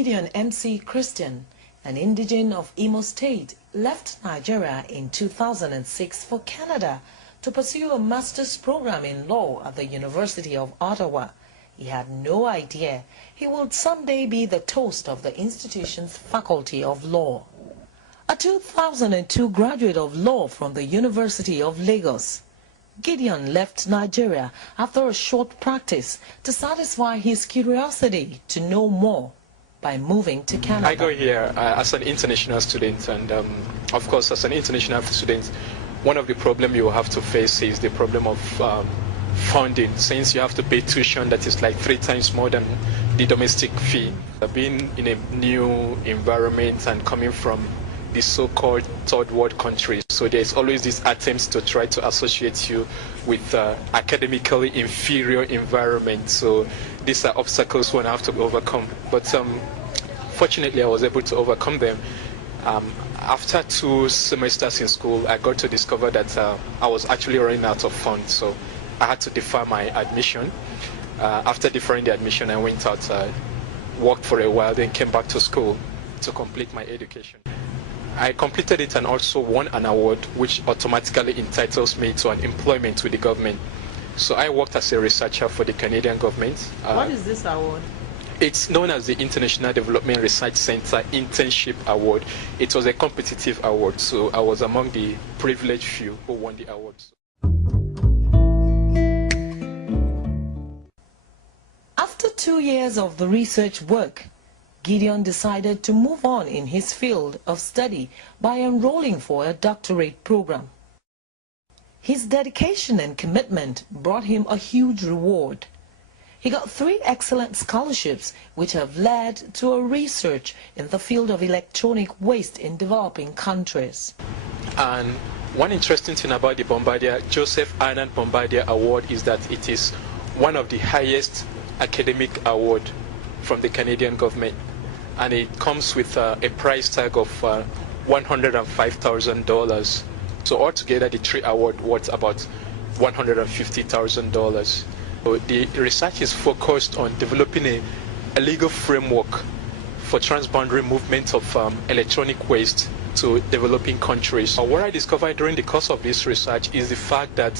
Gideon Emcee Christian, an indigene of Imo State, left Nigeria in 2006 for Canada to pursue a master's program in law at the University of Ottawa. He had no idea he would someday be the toast of the institution's Faculty of Law. A 2002 graduate of law from the University of Lagos, Gideon left Nigeria after a short practice to satisfy his curiosity to know more by moving to Canada. I got here as an international student, and of course, as an international student, one of the problems you will have to face is the problem of funding, since you have to pay tuition that is like 3 times more than the domestic fee. Being in a new environment and coming from the so-called third world countries, so there's always these attempts to try to associate you with academically inferior environment. So these are obstacles one have to overcome, but fortunately I was able to overcome them. After 2 semesters in school, I got to discover that I was actually running out of funds, so I had to defer my admission. After deferring the admission, I went out, worked for a while, then came back to school to complete my education. I completed it and also won an award which automatically entitles me to an employment with the government. So I worked as a researcher for the Canadian government. What is this award? It's known as the International Development Research Center Internship Award. It was a competitive award, so I was among the privileged few who won the awards. After 2 years of the research work, Gideon decided to move on in his field of study by enrolling for a doctorate program. His dedication and commitment brought him a huge reward. He got 3 excellent scholarships which have led to a research in the field of electronic waste in developing countries. And one interesting thing about the Bombardier, Joseph Arnand Bombardier Award, is that it is one of the highest academic award from the Canadian government, and it comes with a price tag of $105,000. So altogether, the 3 awards worth about $150,000. So the research is focused on developing a legal framework for transboundary movement of electronic waste to developing countries. What I discovered during the course of this research is the fact that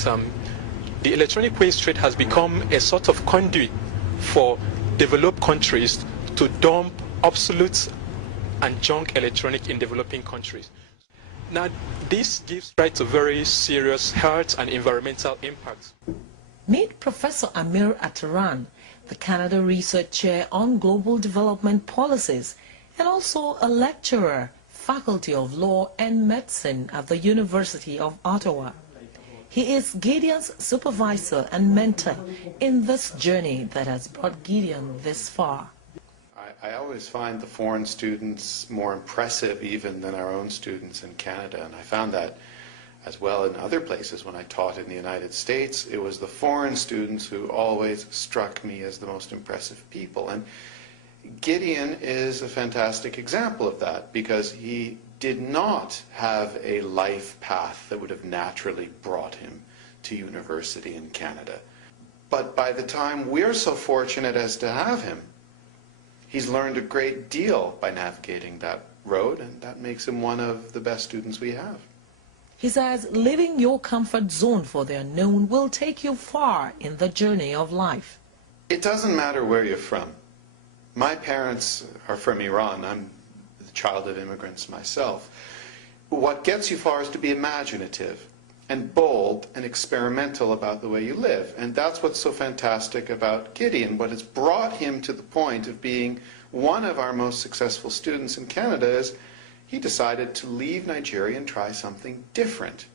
the electronic waste trade has become a sort of conduit for developed countries to dump obsolete and junk electronic in developing countries. Now, this gives rise to very serious health and environmental impacts. Meet Professor Amir Ataran, the Canada Research Chair on Global Development Policies and also a lecturer, Faculty of Law and Medicine at the University of Ottawa. He is Gideon's supervisor and mentor in this journey that has brought Gideon this far. I always find the foreign students more impressive even than our own students in Canada, and I found that as well in other places. When I taught in the United States, it was the foreign students who always struck me as the most impressive people. And Gideon is a fantastic example of that, because he did not have a life path that would have naturally brought him to university in Canada. But by the time we're so fortunate as to have him, he's learned a great deal by navigating that road, and that makes him one of the best students we have. He says leaving your comfort zone for the unknown will take you far in the journey of life. It doesn't matter where you're from. My parents are from Iran. I'm the child of immigrants myself. What gets you far is to be imaginative and bold and experimental about the way you live. And that's what's so fantastic about Gideon. What has brought him to the point of being one of our most successful students in Canada is he decided to leave Nigeria and try something different.